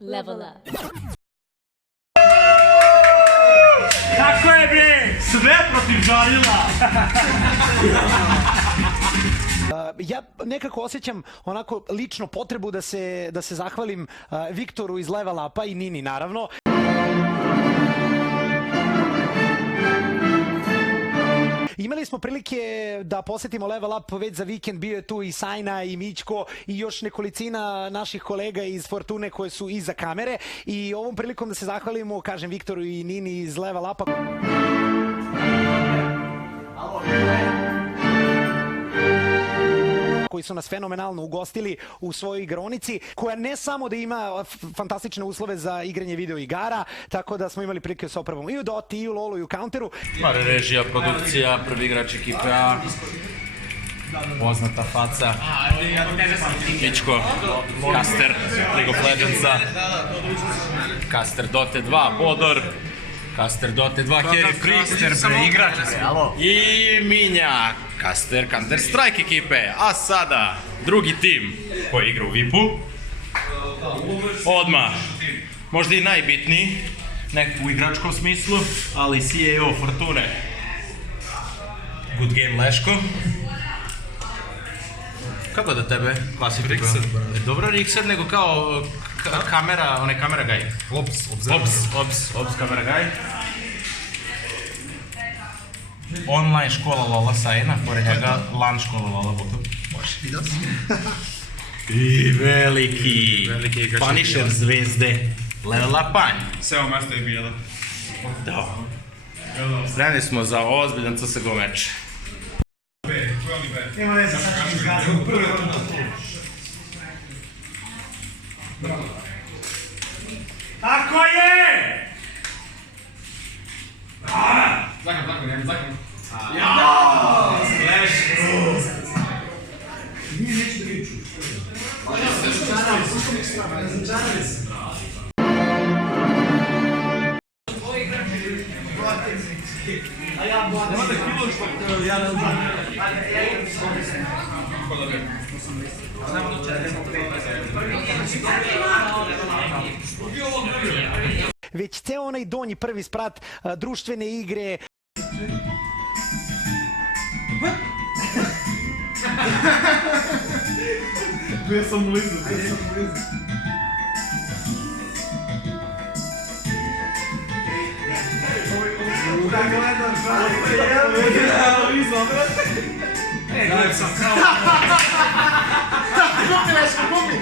Level up. Kako je bre? Sve protiv žarila! Ja nekako osjećam onako lično potrebu da se zahvalim Viktoru iz Level Upa i Nini naravno. Imali smo prilike da posetimo Level Up već za vikend, bio je tu i Sajna i Mićko i još nekolicina naših kolega iz Fortune koje su iza kamere i ovom prilikom da se zahvalimo, kažem, Viktoru i Nini iz Level Upa. Koji su nas fenomenalno ugostili u svojoj igraonici, koja ne samo da ima fantastične uslove za igranje video igara, tako da smo imali prilike sa opravom i u Doti, i u Lolu, i u Counteru. Režija, produkcija, prvi igrač ekipe A, poznata faca, Mićko, Caster, League of Legendsa, Caster Dota 2, Bodor, Caster Dota 2, Harry Freak, Igrače se, alo? i Minja, Caster Counter Strike ekipe, a sada drugi tim koji igra u VIP-u, odmah, možda i najbitniji, nek u igračkom smislu, ali CEO Fortune, Good Game Leško. Kako da tebe klasifikujem? Dobro Rixed, nego kao kamera, onaj kamera guy. Ops, kamera guy. Online škola Lola Sajna, pored njega LAN škola Lola Botov. Vidio si? I veliki Punisher zvezde Level Up Panj. Sve ovo mesto je bilo. Da. Spremni smo za ozbiljan CSGO meč. Nema veze, sad ću izgazati u prvi rund. Tako je! Zakon, nema zakon. Jaaaa! Splash! Nije neću da viču. Razočarali se. Nemate kilo što ja ne znam. Već ceo onaj donji prvi sprat, društvene igre. Bio sam blizu. Da gledam, gledam sam kao... Kupi Leško, kupi!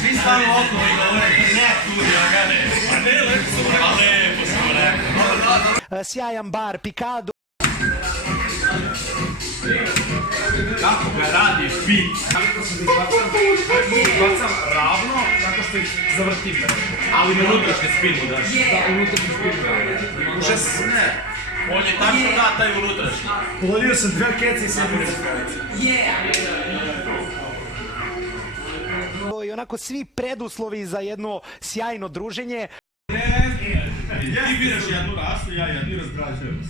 Svi stavno okolo i govore, ne, tu Dragane, a ne, lepo smo rekli. Sjajan bar, pikado. Kako ga radi bit? Bacam ravno, tako što ih zavrtim. Ali na unutrašnje spinu daš. Da, unutrašnje spinu. Užas. Ne. On je tačno da taj unutrašnji. Polodio sam dve kece i sam I onako svi preduslovi za jedno sjajno druženje. Ti biraš jednu rasu, ja jednu razgrađujem.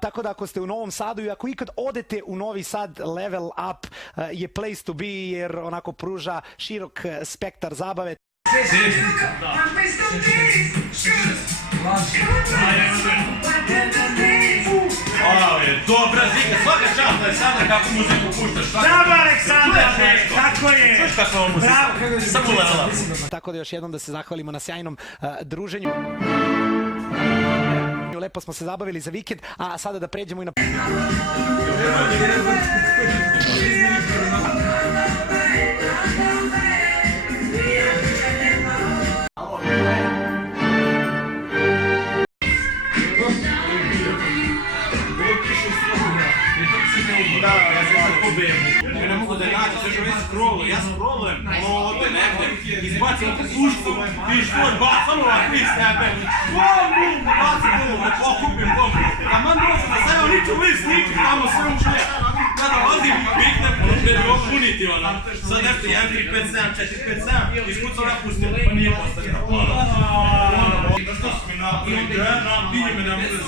Tako da ako ste u Novom Sadu i ako ikad odete u Novi Sad, Level Up je place to be jer onako pruža širok spektar zabave. Dobra zika, svaka čast Aleksandar kako muziku puštaš. Bravo Aleksandar, tako je. Sluš kako ovo muziku, samo Level Up. Tako da još jednom da se zahvalimo na sjajnom druženju. Lepo smo se zabavili za vikend, a sada da pređemo i na... Ne mogu da nađem, sve što već scrollujem, ja scrollujem ovdje negdje, izbacim pušku i švoj bacam ovak niz tebe, bacim ovo, ne pokupim ovo, da man dođe da sve niču list, niču tamo sve ušle, kada odim i piknem, da bi ovo puniti ona, sad nešto 1, 3, 5, 7, 4, 5, 7, iskucam ja pustim, pa nije postavljeno, ono, što su mi vidi me na murka,